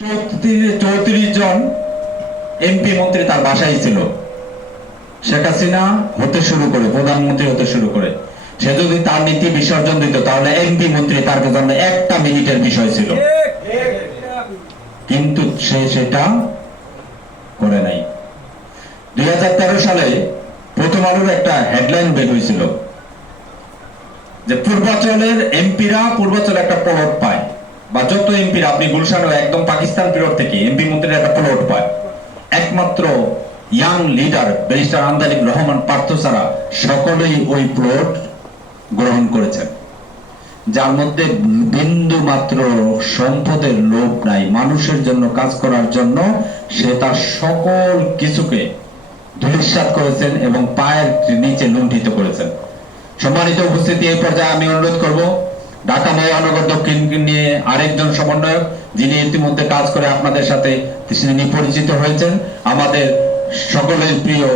34 জন MP মন্ত্রী তার বাসায় ছিল। শেখ হাসিনা হতে শুরু করে, প্রধানমন্ত্রী হতে শুরু করে, সে যদি তার নীতি বিসর্জন দিত তাহলে এমপি মন্ত্রী তার জন্য একটা মিনিটের বিষয় ছিল, কিন্তু সে সেটা করে নাই। 2013 সালে প্রথম আলোর একটা হেডলাইন বের হয়েছিল যে পূর্বাঞ্চলের এমপিরা পূর্বাঞ্চলে একটা প্লট পায়, বা যত এমপিরা, আপনি গুলশানে একদম পাকিস্তান পিরিয়ড থেকে এমপি মন্ত্রীরা একটা প্লট পায়, একমাত্র ইয়াং লিডার ব্যারিস্টার আমদানিক রহমান পার্থ ছাড়া সকলেই ওই প্লট গ্রহণ করেছেন, যার মধ্যে বিন্দু মাত্র সম্পদের লোভ নাই। মানুষের জন্য কাজ করার জন্য সে তার সকল কিছুকে ধূলিসাৎ করেছেন এবং পায়ের নিচে লুণ্ঠিত করেছেন। সম্মানিত উপস্থিতি, এই পর্যায়ে আমি অনুরোধ করব ঢাকা মহানগর দক্ষিণ নিয়ে আরেকজন সমন্বয়ক, যিনি ইতিমধ্যে কাজ করে আপনাদের সাথে তিনি পরিচিত হয়েছেন, আমাদের সকলের প্রিয়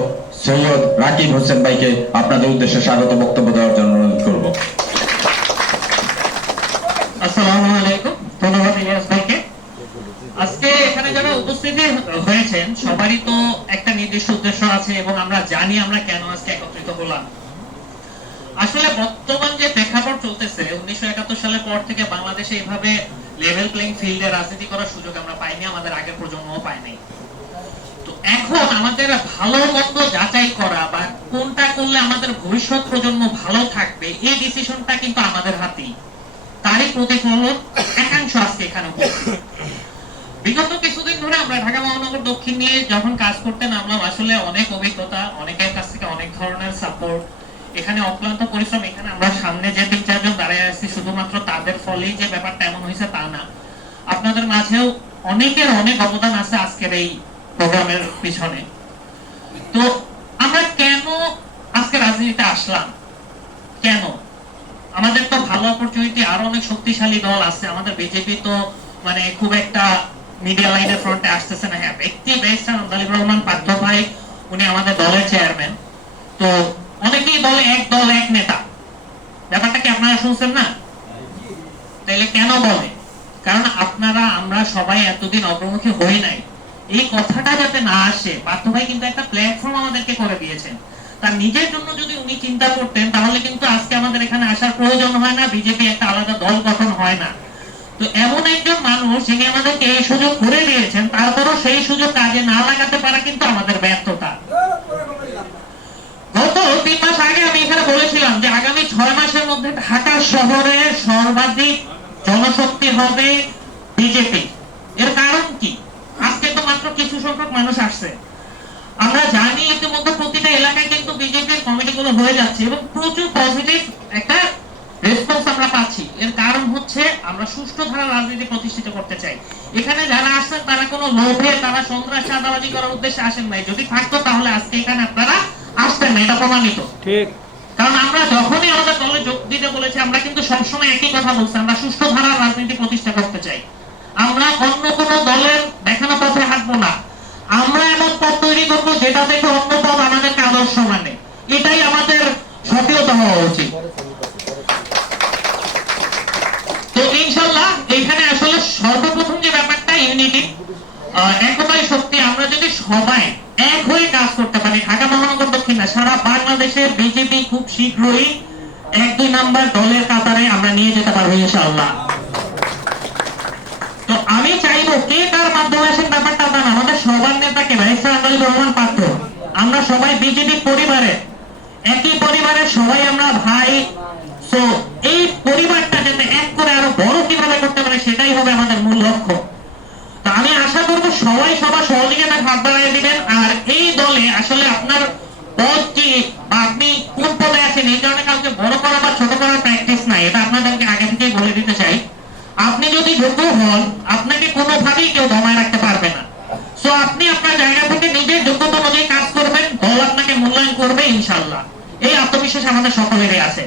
সৈয়দ রাকিব হোসেন ভাইকে আপনাদের উদ্দেশ্যে স্বাগত বক্তব্য দেওয়ার জন্য অনুরোধ করব। আসসালামু আলাইকুম। ধন্যবাদ ইলিয়াস ভাইকে। আজকে এখানে যারা উপস্থিত হয়েছেন সবারই তো একটা নির্দিষ্ট উদ্দেশ্য আছে এবং আমরা জানি আমরা কেন আজকে একত্রিত হলাম। আসলে বর্তমান যে প্রেক্ষাপট চলতেছে, 1971 সালের পর থেকে বাংলাদেশে এইভাবে লেভেল প্লেইং ফিল্ডে রাজনীতি করার সুযোগ আমরা পাইনি, আমাদের আগের প্রজন্মও পায়নি। তো এখন আমাদের ভালো মন্দ যাচাই করা বা কোনটা করলে আমাদের ভবিষ্যৎ প্রজন্ম ভালো থাকবে, এই ডিসিশনটা কিন্তু আমাদের হাতেই। তারই প্রতিফলন একাংশ আজকে এখানে উপস্থিত। বিগত কিছুদিন ধরে আমরা ঢাকা মহানগর দক্ষিণ নিয়ে যখন কাজ করতে নামলাম, আসলে অনেক অভিজ্ঞতা, অনেকের কাছ থেকে অনেক ধরনের সাপোর্ট, এখানে অক্লান্ত পরিশ্রম। এখানে আমরা সামনে যে 3-4 জন দাঁড়িয়ে আছি শুধুমাত্র তাদের ফলেই যে ব্যাপারটা এমন হয়েছে তা না, আপনাদের মাঝেও অনেকের অনেক অবদান আছে আজকের এই প্রোগ্রামের পিছনে। তো আমরা কেন আজকে রাজনীতিতে আসলাম, কেন? আমাদের তো ভালো অপরচুনিটি, আরো অনেক শক্তিশালী দল আছে। আমাদের বিজেপি তো মানে খুব একটা মিডিয়া লাইনের ফ্রন্টে আসতেছে না। হ্যাঁ, ব্যক্তি ব্যারিস্টার আমদানিক রহমান পার্থ ভাই, উনি আমাদের দলের চেয়ারম্যান। তো অনেকেই বলে এক দল এক নেতা, ব্যাপারটা কি আপনারা শুনছেন না? তাইলে কেন বলে? কারণ আপনারা আমরা সবাই এতদিন অগ্রমুখী হই নাই, এই কথাটা যাতে না আসে। পার্থ ভাই কিন্তু একটা প্ল্যাটফর্ম আমাদেরকে করে দিয়েছেন। তার নিজের জন্য যদি উনি চিন্তা করতেন তাহলে কিন্তু আজকে আমাদের এখানে আসার প্রয়োজন হয় না, বিজেপি একটা আলাদা দল গঠন হয় না। তো এমন একজন মানুষ যিনি আমাদেরকে এই সুযোগ করে দিয়েছেন, তারপরও সেই সুযোগ কাজে না লাগাতে পারা কিন্তু আমাদের ব্যর্থতা। গত 3 মাস আগে আমি এখানে বলেছিলাম যে আগামী 6 মাসের মধ্যে ঢাকা শহরে সর্বাধিক জনশক্তি হবে বিজেপি। এর কারণ কি? আজকে তো মাত্র কিছু সংখ্যক মানুষ আসছে। আমরা জানি ইতিমধ্যে প্রতিটা এলাকায় কিন্তু বিজেপির কমিটিগুলো হয়ে যাচ্ছে এবং প্রচুর পজিটিভ একটা রেসপন্স আমরা পাচ্ছি। এর কারণ হচ্ছে আমরা সুষ্ঠু ধারা রাজনীতি প্রতিষ্ঠিত করতে চাই। এখানে যারা আসছেন তারা কোনো লোভে, তারা সন্ত্রাস চাঁদাবাজি করার উদ্দেশ্যে আসেন নাই। যদি থাকতো তাহলে আজকে এখানে আপনারা আসতেন না, এটা প্রমাণিত। ঠিক, কারণ আমরা যখনই আমাদের দলে যোগ দিতে বলেছি আমরা কিন্তু সবসময় একই কথা বলছি, আমরা সুষ্ঠু ধারা রাজনীতি প্রতিষ্ঠা করতে চাই। আমরা অন্য কোনো দলের দেখানো পথে হাঁটবো না। আমরা এমন পথ তৈরি করবো যেটা থেকে অন্য পথ আমাদেরকে আদর্শ মানে। এটাই আমাদের সক্রিয়তা হওয়া উচিত। তো ইনশাআল্লাহ এখানে আসলে সর্বপ্রথম যে ব্যাপারটা ইউনিটি, একতাই শক্তি। আমরা যদি সবাই এক হয়ে কাজ করতে পারি, ঢাকা মহানগর দক্ষিণ না সারা বাংলাদেশের বিজেপি খুব শীঘ্রই 1-2 নাম্বার দলের কাতারে আমরা নিয়ে যেতে পারবো ইনশাআল্লাহ। তো আমি চাইবো কে কার মাধ্যমে আসেন ব্যাপারটা না, আমাদের সবার নেতাকে ব্যারিস্টার আমদানিক রহমান পার্থ, আমরা সবাই বিজেপি পরিবারে, একই পরিবারের সবাই আমরা ভাই। সো এই পরিবারটা যাতে এক করে আরো বড় কিভাবে করতে পারে সেটাই হবে আমাদের মূল লক্ষ্য। তো আমি আশা করবো সবাই সবার সহযোগিতা হাত বাড়িয়ে দিবেন। আর এই দলে আসলে আপনার পদ কি বা আপনি কোন পদে আছেন এই কারণে কাউকে বড় করা বা ছোট করার প্র্যাকটিস নাই, এটা আপনাদেরকে আগে থেকেই বলে দিতে চাই। আপনি যদি যোগ্য হন আপনাকে কোনোভাবেই কেউ দমায় রাখতে পারবে না। সো আপনি আপনার জায়গা থেকে নিজের যোগ্যতা অনুযায়ী কাজ করবেন, দল আপনাকে মূল্যায়ন করবে ইনশাআল্লাহ। এই আত্মবিশ্বাস আমাদের সকলেরই আছে।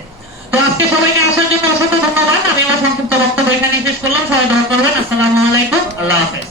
তো আজকে সবাইকে আসার জন্য অসংখ্য ধন্যবাদ। আমি আমার সংক্ষিপ্ত বক্তব্য এখানে শেষ করলাম। সবাই দোয়া করবেন। আসসালামু আলাইকুম, আল্লাহ হাফেজ।